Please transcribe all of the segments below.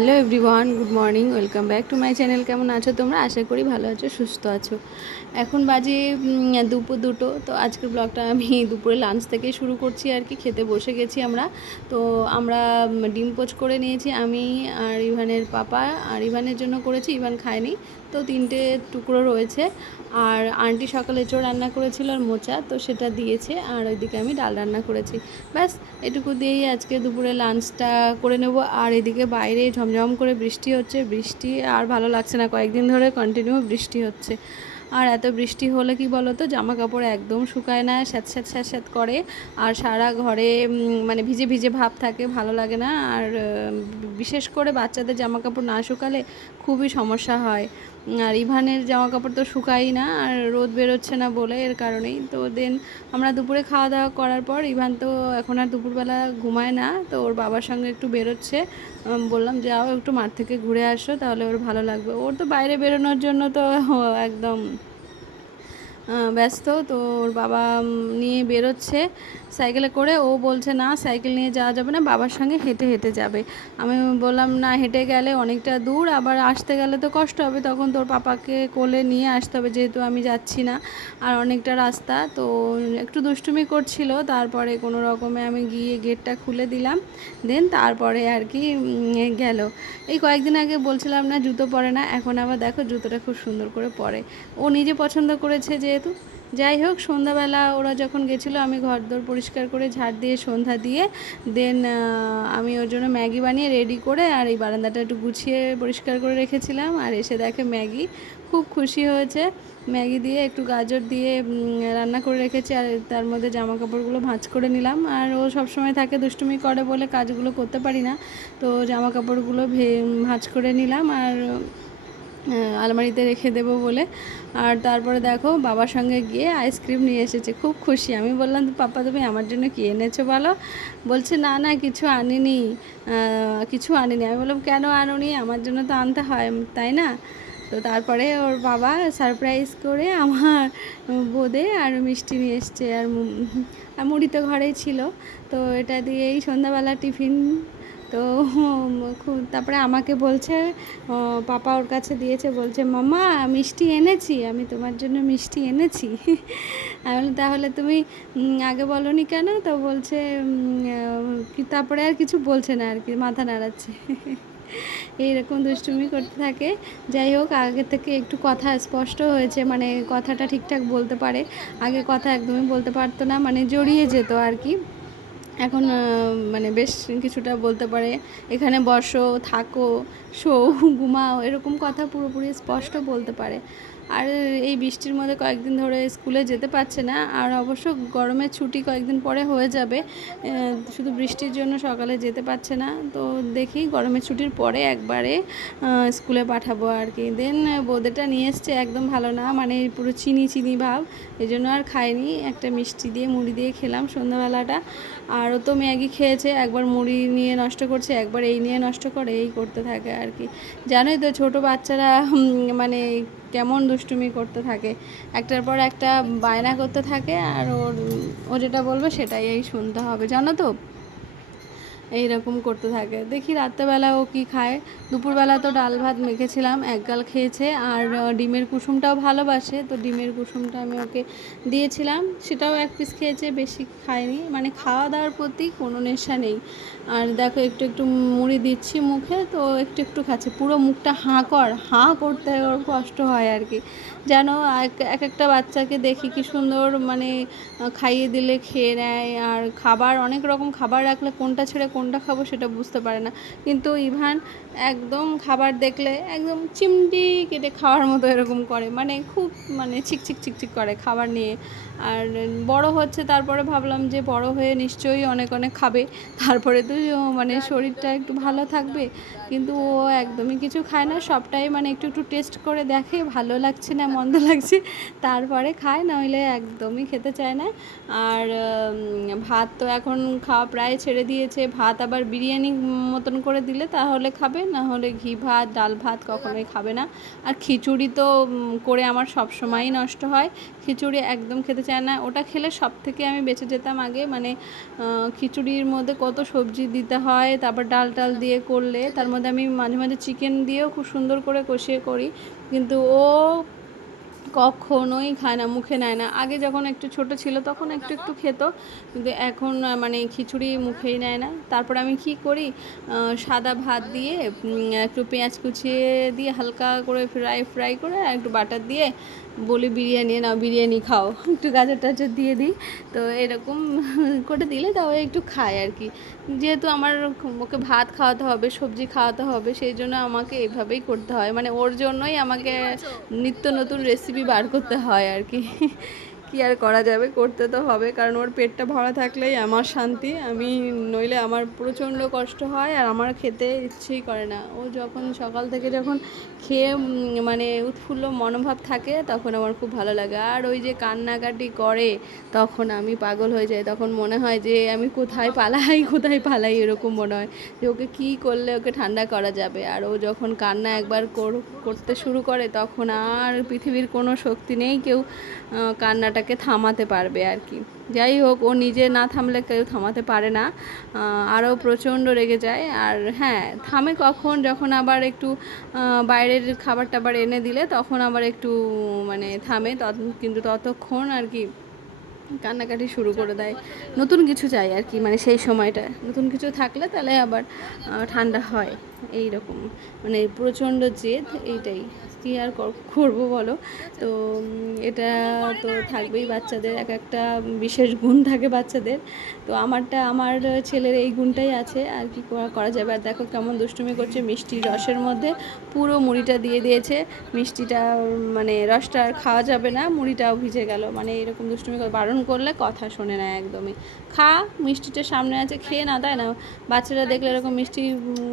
Hello everyone, good morning, welcome back to my channel. কেমন আছো তোমরা? আশা করি ভালো আছো, সুস্থ আছো। এখন বাজে দুপুর 2টো। তো আজকের ব্লগটা আমি দুপুরে লাঞ্চ থেকেই শুরু করছি আর কি। খেতে বসে গেছি আমরা। তো আমরা ডিম পোচ করে নিয়েছি আমি আর ইভানের পাপা, আর ইভানের জন্য করেছি, ইভান খায়নি। তো 3টে টুকরো রয়েছে। আর আন্টি সকালে এঁচোড় রান্না করেছিল আর মোচা, তো সেটা দিয়েছে। আর ওইদিকে আমি ডাল রান্না করেছি। ব্যাস এটুকু দিয়েই আজকে দুপুরে লাঞ্চটা করে নেব। আর এদিকে বাইরে ঝমঝম করে বৃষ্টি হচ্ছে। বৃষ্টি আর ভালো লাগছে না, কয়েকদিন ধরে কন্টিনিউ বৃষ্টি হচ্ছে। আর এত বৃষ্টি হলে কি বলো তো, জামা কাপড় একদম শুকায় না, স্যাঁত স্যাঁত করে। আর সারা ঘরে মানে ভিজে ভিজে ভাব থাকে, ভালো লাগে না। আর বিশেষ করে বাচ্চাদের জামা কাপড় না শুকালে খুবই সমস্যা হয়। আর ইভানের জামা কাপড় তো শুকাই না, আর রোদ বেরোচ্ছে না বলে, এর কারণেই। তো দেন আমরা দুপুরে খাওয়া দাওয়া করার পর ইভান তো এখন আর দুপুরবেলা ঘুমায় না, তো ওর বাবার সঙ্গে একটু বেরোচ্ছে। বললাম যাও একটু মাঠ থেকে ঘুরে আসো, তাহলে ওর ভালো লাগবে। ওর তো বাইরে বেরোনোর জন্য তো একদম ব্যস্ত। তো ওর বাবা নিয়ে বেরোচ্ছে সাইকেলে করে। ও বলছে না, সাইকেল নিয়ে যাওয়া যাবে না, বাবার সঙ্গে হেঁটে হেঁটে যাবে। আমি বললাম না, হেঁটে গেলে অনেকটা দূর, আবার আসতে গেলে তো কষ্ট হবে, তখন তোর পাপাকে কোলে নিয়ে আসতে হবে, যেহেতু আমি যাচ্ছি না আর অনেকটা রাস্তা। তো একটু দুষ্টুমি করছিল, তারপরে কোনো রকমে আমি গিয়ে গেটটা খুলে দিলাম। দেন তারপরে আর কি গেল। এই কয়েকদিন আগে বলছিলাম না জুতো পরে না, এখন আবার দেখো জুতোটা খুব সুন্দর করে পরে। ও নিজে পছন্দ করেছে যেহেতু। যাই হোক, সন্ধ্যাবেলা ওরা যখন গেছিলো আমি ঘরদোর পরিষ্কার করে ঝাড় দিয়ে সন্ধ্যা দিয়ে দেন আমি ওর জন্য ম্যাগি বানিয়ে রেডি করে আর এই বারান্দাটা একটু গুছিয়ে পরিষ্কার করে রেখেছিলাম। আর এসে দেখে ম্যাগি, খুব খুশি হয়েছে। ম্যাগি দিয়ে একটু গাজর দিয়ে রান্না করে রেখেছি, আর তার মধ্যে জামা কাপড়গুলো ভাঁজ করে নিলাম। আর ও সবসময় থাকে দুষ্টুমি করে বলে কাজগুলো করতে পারি না, তো জামা কাপড়গুলো ভাঁজ করে নিলাম আর আলমারিতে রেখে দেবো বলে। আর তারপরে দেখো বাবার সঙ্গে গিয়ে আইসক্রিম নিয়ে এসেছে, খুব খুশি। আমি বললাম পাপা তুমি আমার জন্য কী এনেছো বলো? বলছে না না, কিছু আনিনি, কিছু আনিনি। আমি বললাম কেন আনোনি, আমার জন্য তো আনতে হয়, তাই না? তো তারপরে ওর বাবা সারপ্রাইজ করে আমার বোঁদে আর মিষ্টি নিয়ে এসছে, আর মুড়ি তো ঘরেই ছিল। তো এটা দিয়েই সন্ধ্যাবেলা টিফিন। তো তারপরে আমাকে বলছে, পাপা ওর কাছে দিয়েছে, বলছে মাম্মা মিষ্টি এনেছি, আমি তোমার জন্য মিষ্টি এনেছি। আমি বললাম তাহলে তুমি আগে বলোনি কেন? তো বলছে তারপরে আর কিছু বলছে না আর কি, মাথা নাড়াচ্ছে। এইরকম দুষ্টুমি করতে থাকে। যাই হোক, আগে থেকে একটু কথা স্পষ্ট হয়েছে, মানে কথাটা ঠিকঠাক বলতে পারে। আগে কথা একদমই বলতে পারতো না, মানে জড়িয়ে যেত আর কি। এখন মানে বেশ কিছুটা বলতে পারে। এখানে বসো, থাকো, শো, ঘুমাও, এরকম কথা পুরোপুরি স্পষ্ট বলতে পারে। আর এই বৃষ্টির মধ্যে কয়েকদিন ধরে স্কুলে যেতে পারছে না। আর অবশ্য গরমের ছুটি কয়েকদিন পরে হয়ে যাবে, শুধু বৃষ্টির জন্য সকালে যেতে পারছে না। তো দেখি গরমের ছুটির পরে একবারে স্কুলে পাঠাবো আর কি। দেন বোঁদেটা নিয়ে এসছে, একদম ভালো না, মানে পুরো চিনি চিনি ভাব, এই জন্য আর খাইনি। একটা মিষ্টি দিয়ে মুড়ি দিয়ে খেলাম সন্ধ্যাবেলাটা। আরও তো ম্যাগি খেয়েছে, একবার মুড়ি নিয়ে নষ্ট করছে, একবার এই নিয়ে নষ্ট করে, এই করতে থাকে আর কি। জানোই তো ছোটো বাচ্চারা মানে কেমন দুষ্টুমি করতে থাকে, একটার পর একটা বায়না করতে থাকে। আর ও যেটা বলবে সেটাই শুনতে হবে, জানো তো, এইরকম করতে থাকে। দেখি রাত্রেবেলা ও কি খায়। দুপুরবেলা তো ডাল ভাত মেখেছিলাম, এক গাল খেয়েছে। আর ডিমের কুসুমটাও ভালোবাসে, তো ডিমের কুসুমটা আমি ওকে দিয়েছিলাম, সেটাও 1 পিস খেয়েছে, বেশি খায়নি। মানে খাওয়া দাওয়ার প্রতি কোনো নেশা নেই। আর দেখো একটু একটু মুড়ি দিচ্ছি মুখে, তো একটু একটু খাচ্ছে। পুরো মুখটা হাঁ করতে ওর কষ্ট হয় আর কি। যেন এক একটা বাচ্চাকে দেখি কি সুন্দর, মানে খাইয়ে দিলে খেয়ে নেয়। আর খাবার, অনেক রকম খাবার রাখলে কোনটা ছেড়ে কোনটা খাবো সেটা বুঝতে পারে না। কিন্তু ইভান একদম খাবার দেখলে একদম চিমটি কেটে খাওয়ার মতো এরকম করে, মানে খুব মানে চিকচিক করে খাবার নিয়ে। আর বড় হচ্ছে, তারপরে ভাবলাম যে বড় হয়ে নিশ্চয়ই অনেক অনেক খাবে, তারপরে তো মানে শরীরটা একটু ভালো থাকবে। কিন্তু ও একদমই কিছু খায় না, সবটাই মানে একটু একটু টেস্ট করে দেখে, ভালো লাগছে না মন্দ লাগছে, তারপরে খায়, নইলে একদমই খেতে চায় না। আর ভাত তো এখন খাওয়া প্রায় ছেড়ে দিয়েছে, ভাত ভাত আবার বিরিয়ানি মতন করে দিলে তাহলে খাবে, না হলে ঘি ভাত ডাল ভাত কখনোই খাবে না। আর খিচুড়ি তো করে আমার সব সময়ই নষ্ট হয়, খিচুড়ি একদম খেতে চায় না। ওটা খেলে সব থেকে আমি বেঁচে যেতাম আগে, মানে খিচুড়ির মধ্যে কত সবজি দিতে হয়, তারপর ডাল টাল দিয়ে করলে তার মধ্যে আমি মাঝে মাঝে চিকেন দিয়েও খুব সুন্দর করে কষিয়ে করি, কিন্তু ও কখনোই খায় না, মুখে নেয় না। আগে যখন একটু ছোট ছিল তখন একটু একটু খেত, কিন্তু এখন মানে খিচুড়ি মুখেই নেয় না। তারপর আমি কি করি, সাদা ভাত দিয়ে একটু পেঁয়াজ কুচিয়ে দিয়ে হালকা করে ফ্রাই করে একটু বাটার দিয়ে বলি বিরিয়ানি নাও, বিরিয়ানি খাও, একটু গাজর টাজর দিয়ে দিই। তো এরকম করে দিলে তাও একটু খায় আর কি। যেহেতু আমার ওকে ভাত খাওয়াতে হবে, সবজি খাওয়াতে হবে, সেই জন্য আমাকে এভাবেই করতে হয়, মানে ওর জন্যই আমাকে নিত্য নতুন রেসিপি বার করতে হয় আর কি। কি আর করা যাবে, করতে তো হবে, কারণ ওর পেটটা ভরা থাকলেই আমার শান্তি। আমি নইলে আমার প্রচণ্ড কষ্ট হয় আর আমার খেতে ইচ্ছেই করে না। ও যখন সকাল থেকে যখন খেয়ে মানে উৎফুল্ল মনোভাব থাকে তখন আমার খুব ভালো লাগে। আর ওই যে কান্নাকাটি করে তখন আমি পাগল হয়ে যাই, তখন মনে হয় যে আমি কোথায় পালাই এরকম মনে হয় যে ওকে কী করলে ওকে ঠান্ডা করা যাবে। আর ও যখন কান্না একবার করতে শুরু করে তখন আর পৃথিবীর কোনো শক্তি নেই কেউ কান্নাটাকে থামাতে পারবে আর কি। যাই হোক, ও নিজে না থামলে কেউ থামাতে পারে না, আরও প্রচণ্ড রেগে যায়। আর হ্যাঁ, থামে কখন, যখন আবার একটু বাইরের খাবার টাবার এনে দিলে তখন আবার একটু মানে থামে, কিন্তু ততক্ষণ আর কি কান্নাকাটি শুরু করে দেয়। নতুন কিছু চাই আর কি, মানে সেই সময়টা নতুন কিছু থাকলে তাহলে আবার ঠান্ডা হয়। এই রকম মানে প্রচণ্ড জেদ, এইটাই কী আর করবো বলো। তো এটা তো থাকবেই, বাচ্চাদের এক একটা বিশেষ গুণ থাকে বাচ্চাদের। তো আমার ছেলের এই গুণটাই আছে, আর কি করা যাবে। আর দেখো কেমন দুষ্টুমি করছে, মিষ্টির রসের মধ্যে পুরো মুড়িটা দিয়ে দিয়েছে। মিষ্টিটা মানে রসটা আর খাওয়া যাবে না, মুড়িটাও ভিজে গেল, মানে এরকম দুষ্টুমি করে বারণ করলে কথা শোনে না একদমই। খা, মিষ্টিটা সামনে আছে, খেয়ে না, তাই না? বাচ্চারা দেখলে এরকম মিষ্টি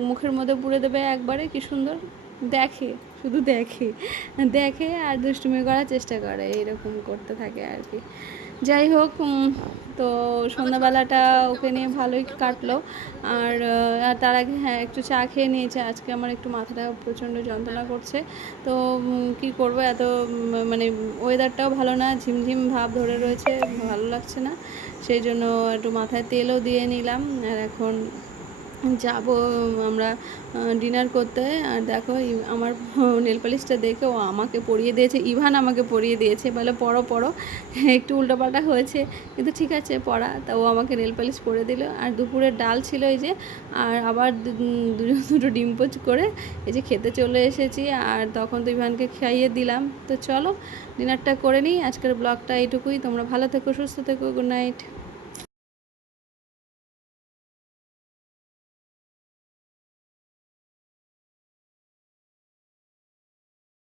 মুখের মধ্যে পুরে দেবে একবারে, কি সুন্দর দেখে, শুধু দেখে আর দুষ্টুমি করার চেষ্টা করে, এইরকম করতে থাকে আর কি। যাই হোক, তো সন্ধ্যাবেলাটা ওকে নিয়ে ভালোই কাটলো। আর তার আগে হ্যাঁ একটু চা খেয়ে নিয়েছে। আজকে আমার একটু মাথাটা প্রচণ্ড যন্ত্রণা করছে, তো কি করবো, এত মানে ওয়েদারটাও ভালো না, ঝিমঝিম ভাব ধরে রয়েছে, ভালো লাগছে না, সেই জন্য একটু মাথায় তেলও দিয়ে নিলাম। আর এখন যাব আমরা ডিনার করতে। আর দেখো আমার নেল পালিশটা দেখে ও আমাকে পরিয়ে দিয়েছে, ইভান আমাকে পরিয়ে দিয়েছে, বলে পরো একটু উল্টোপাল্টা হয়েছে কিন্তু ঠিক আছে পড়া, তা ও আমাকে নেল পালিশ পরে দিল। আর দুপুরের ডাল ছিল এই যে, আর আবার দুটো ডিম পোচ করে এই যে খেতে চলে এসেছি। আর তখন তো ইভানকে খাইয়ে দিলাম। তো চলো ডিনারটা করে নিই, আজকের ব্লগটা এইটুকুই। তোমরা ভালো থেকো, সুস্থ থেকো, গুড নাইট।